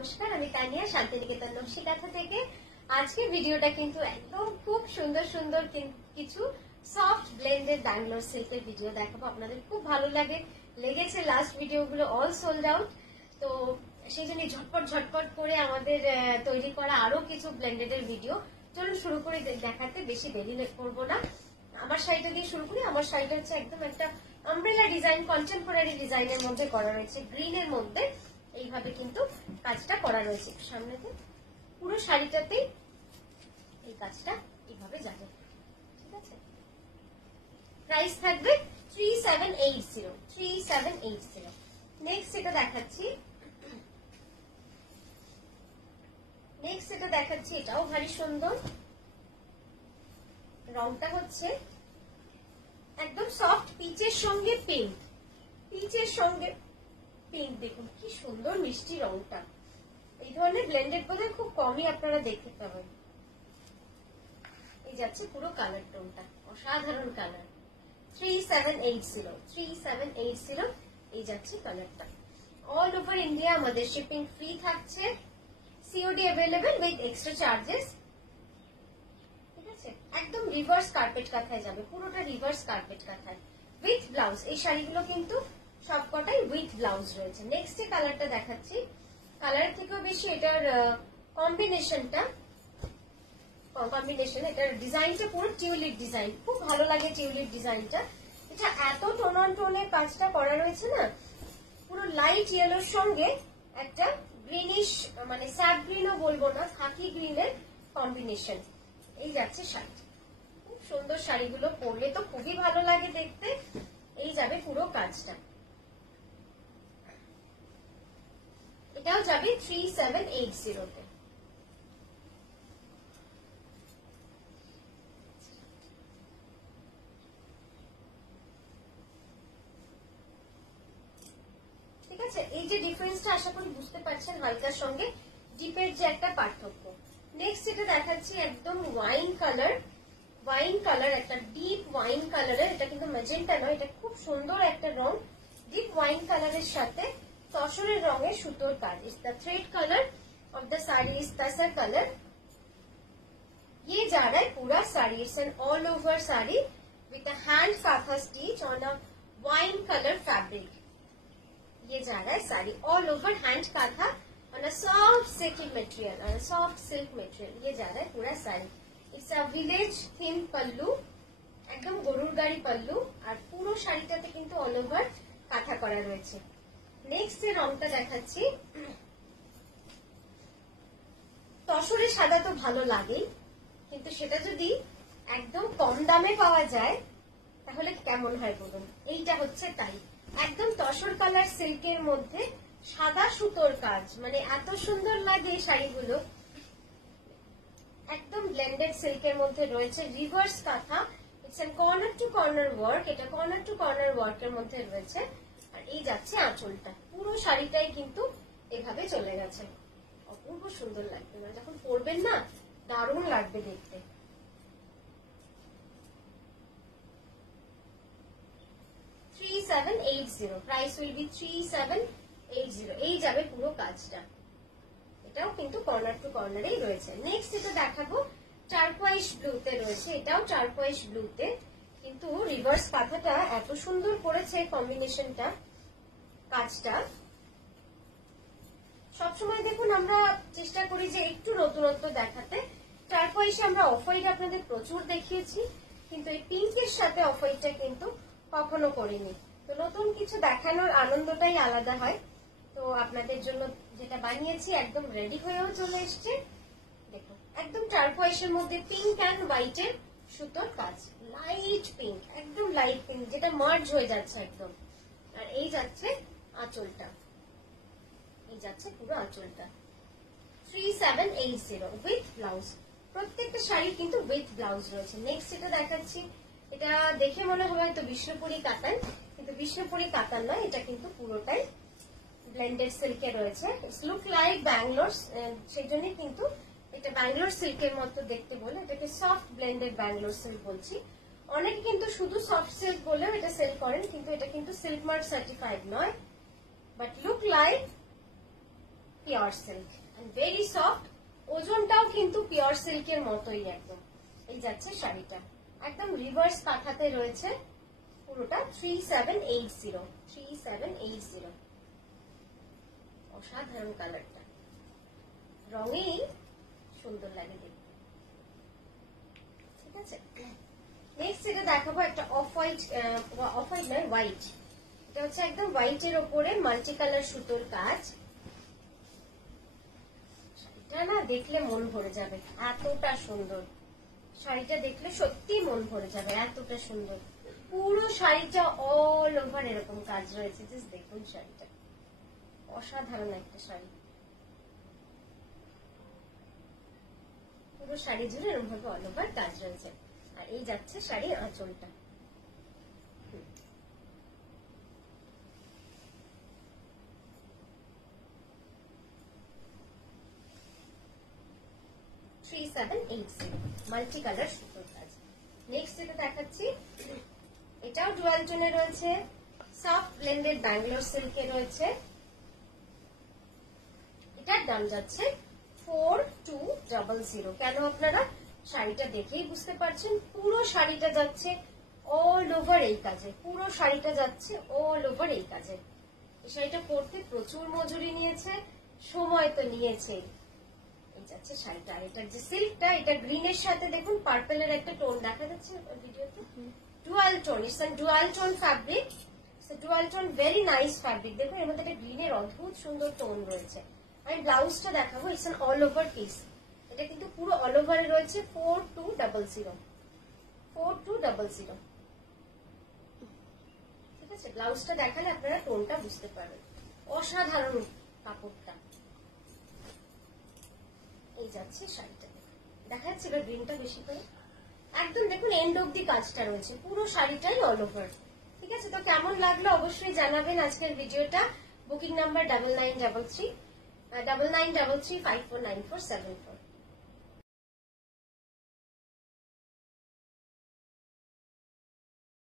নমস্কার, আমি তানিয়া শান্তিনিকেতন নকশিকাঁথা থেকে। আজকে ভিডিওটা কিন্তু একদম খুব সুন্দর সুন্দর কিছু সফট ব্লেন্ডেড ব্যাঙ্গালোর সিল্কের ভিডিও দেখাবো। আপনাদের খুব ভালো লেগেছে লাস্ট ভিডিওগুলো, অল সোল্ড আউট। তো সেই জন্য ঝটপট করে আমাদের তৈরি করা আরো কিছু ব্লেন্ডেড ভিডিও। চলুন শুরু করে দেখাতে, বেশি দেরি করবো না। আমার শাড়িটা দিয়ে শুরু করি। আমার শাড়িটা হচ্ছে একদম একটা আমব্রেলা ডিজাইন, কন্টেম্পোরারি ডিজাইনের মধ্যে করা রয়েছে, গ্রিনের মধ্যে এইভাবে কিন্তু কাজটা করা রয়েছে। সামনেতে পুরো শাড়িটাতেই এই কাজটা এইভাবে যাবে, ঠিক আছে। প্রাইস থাকবে 3780। নেক্সট এটা দেখাচ্ছি, এটাও ভারী সুন্দর। রংটা হচ্ছে একদম সফট পিচের সঙ্গে পিঙ্ক, দেখুন কি সুন্দর মিষ্টি রংটা। এই ধরনের ব্লেন্ডেড বোধহয় খুব কমই আপনারা দেখতে পাবেন। এই যাচ্ছে পুরো কালার টোনটা, অসাধারণ কালার। 3780 এই যাচ্ছে কালারটা। অল ওভার ইন্ডিয়া আমাদের শিপিং ফ্রি থাকছে, COD available with extra charges, ঠিক আছে। একদম রিভার্স কার্পেট কাঁথায় যাবে, পুরোটা রিভার্স কার্পেট কাঁথায় উইথ ব্লাউজ। এই শাড়িগুলো কিন্তু সবকটাই উইথ ব্লাউজ রয়েছে। নেক্সট যে কালারটা দেখাচ্ছি, কালারের থেকেও বেশি এটার কম্বিনেশন, এটার ডিজাইনটা পুরো টিউলিপ ডিজাইন, খুব ভালো লাগে টিউলিপ ডিজাইনটা। এটা এত টোন অন টোনের কাজটা করা রয়েছে না, পুরো লাইট ইয়েলোর সঙ্গে একটা গ্রিনিশ, মানে স্যাপ গ্রিনও বলবো না, খাকি গ্রিনের কম্বিনেশন। এই যাচ্ছে শাড়ি, খুব সুন্দর। শাড়িগুলো পরলে তো খুবই ভালো লাগে দেখতে। এই যাবে পুরো কাজটা, এটাও যাবে 3780 তে। ঠিক আছে, এই যে ডিফারেন্সটা আশা করি বুঝতে পারছেন, হালকার সঙ্গে ডিপের যে একটা পার্থক্য। নেক্সট এটা দেখাচ্ছি একদম ওয়াইন কালার, একটা ডিপ ওয়াইন কালারের। এটা কিন্তু ম্যাজেন্টা নয়, এটা খুব সুন্দর একটা রং। ডিপ ওয়াইন কালারের সাথে তসরের রঙের সুতোর কাজ। Is the thread colour of the sari, is tussar colour. ये जा रहा है पूरा sari, it's an all over sari with a hand kantha stitch on a wine colour fabric. ये जा रहा है sari all over hand kantha on a soft silky material, on a soft silk material. ये जा रहा है पूरा sari. It's a village theme pallu, একদম গরুর গাড়ি পাল্লু, আর পুরো শাড়িটাতে কিন্তু অল ওভার কাঁথা করা রয়েছে। নেক্সট যে রংটা দেখাচ্ছি, তসরে সাদা তো ভালো লাগেই, কিন্তু সেটা যদি একদম কম দামে পাওয়া যায় তাহলে কেমন হয় বলুন। এইটা হচ্ছে তাই, একদম তসর কালার সিল্কের মধ্যে সাদা সুতোর কাজ, মানে এত সুন্দর লাগে এই শাড়িগুলো। একদম ব্লেন্ডেড সিল্কের মধ্যে রয়েছে, রিভার্স কাঁথা। It's an corner to corner work, এটা কর্নার টু কর্নার ওয়ার্কের মধ্যে রয়েছে। আর এই যাচ্ছে আঁচলটা, পুরো শাড়িটাই কিন্তু এভাবে চলে গেছে। অপূর্ব সুন্দর লাগবে, মানে যখন পরবেন না দারুণ লাগবে দেখতে। Price will be 3780। এই যাবে পুরো কাজটা, এটাও কিন্তু কর্নার টু কর্নারেই রয়েছে। নেক্সট এটা দেখাবো টারকোয়াইশ ব্লুতে রয়েছে, এটাও টারকোয়াইশ ব্লুতে, কিন্তু রিভার্স কাঁথাটা এত সুন্দর করেছে কম্বিনেশনটা, কাজটা। সবসময় দেখুন আমরা চেষ্টা করি যে একটু নতুনত্ব দেখাতে। টারকোয়াইশে আমরা অফ হোয়াইট আপনাদের প্রচুর দেখিয়েছি, কিন্তু এই পিঙ্কের সাথে অফ হোয়াইটটা কিন্তু কখনো করিনি। তো নতুন কিছু দেখানোর আনন্দটাই আলাদা হয়। তো আপনাদের জন্য যেটা বানিয়েছি একদম রেডি হয়েও চলে এসছে। দেখুন একদম টারকোয়াইশের মধ্যে পিঙ্ক অ্যান্ড হোয়াইটের সুতোর কাজ, লাইট পিঙ্ক, একদম লাইট পিঙ্ক, যেটা মার্জ হয়ে যাচ্ছে একদম। আর এই যাচ্ছে আঁচলটা, এই যাচ্ছে পুরো আঁচলটা। 3780 উইথ ব্লাউজ। প্রত্যেকটা শাড়ি কিন্তু উইথ ব্লাউজ রয়েছে। নেক্সট এটা দেখাচ্ছি, এটা দেখে মনে হয় হয়তো বিষ্ণুপুরি কাতান, কিন্তু বিষ্ণুপুরি কাতান নয়, এটা কিন্তু পুরোটাই ব্লেন্ডেড সিল্কে রয়েছে। ইটস লুক লাইক ব্যাঙ্গালোর, সেই জন্যই কিন্তু এটা ব্যাঙ্গালোর সিল্কের মতো দেখতে বলে এটাকে সফট ব্লেন্ডেড ব্যাঙ্গালোর সিল্ক বলছি। অনেকে কিন্তু শুধু সফট সিল্ক বলেও এটা সেল করেন, কিন্তু এটা কিন্তু সিল্ক মার্ক সার্টিফাইড নয়, but look like pure silk and very soft, ওজনটাও কিন্তু পিওর সিল্কের মতোই একদম। এই যাচ্ছে শাড়িটা, একদম রিভার্স কাঁথাতে রয়েছে পুরোটা। 3780, 3780, অসাধারণ কালারটা, রঙেই সুন্দর লাগে দেখতে। ঠিক আছে, নেক্সট এটা দেখাবো একটা অফ হোয়াইট, অফ হোয়াইট নয় হোয়াইট, এটা হচ্ছে একদম হোয়াইটের ওপরে মাল্টি কালার সুতোর কাজ। শাড়িটা না দেখলে মন ভরে যাবে, এতটা সুন্দর শাড়িটা, দেখলে সত্যি মন ভরে যাবে, এতটা সুন্দর। পুরো শাড়িটা অল ওভার এরকম কাজ রয়েছে, জাস্ট দেখুন শাড়িটা, অসাধারণ একটা শাড়ি। পুরো শাড়ি জুড়ে এরকম ভাবে অল ওভার কাজ রয়েছে। আর এই যাচ্ছে শাড়ির আঁচলটা, মাল্টি কালার সুতোর কাজ। নেক্সট যেটা দেখাচ্ছি, এটাও ডুয়াল টোনে রয়েছে, সফট ব্লেন্ডেড ব্যাঙ্গালোর সিল্কে রয়েছে। এটার দাম যাচ্ছে 4200। কেন আপনারা শাড়িটা দেখেই বুঝতে পারছেন, পুরো শাড়িটা যাচ্ছে অল ওভার এই কাজে, পুরো শাড়িটা যাচ্ছে অল ওভার এই কাজে। এই শাড়িটা পরতে প্রচুর মজুরি নিয়েছে, সময় তো নিয়েছেই। এই যাচ্ছে শাড়িটা, আর এটার যে সিল্কটা, এটা গ্রিনের সাথে দেখুন পার্পেলের একটা টোন দেখা যাচ্ছে ভিডিওতে, dual tone, it's dual tone fabric, dual tone very nice fabric. দেখুন এর মধ্যে একটা গ্রিনের অদ্ভুত সুন্দর টোন রয়েছে। আমি ব্লাউজটা দেখাবো, it's an all over piece, এটা কিন্তু পুরো অল ওভারে রয়েছে 4200, 4200। ঠিক আছে, ব্লাউজটা দেখালে আপনারা টোনটা বুঝতে পারবেন, অসাধারণ কাপড়টা। এই যাচ্ছে শাড়িটা, দেখা যাচ্ছে এবার গ্রিনটা বেশি করে, একদম দেখুন এন্ড অব্দি কাজটা রয়েছে, পুরো শাড়িটাই অল ওভার। ঠিক আছে, তো কেমন লাগলো অবশ্যই জানাবেন আজকের ভিডিওটা। Booking number 9933 549474।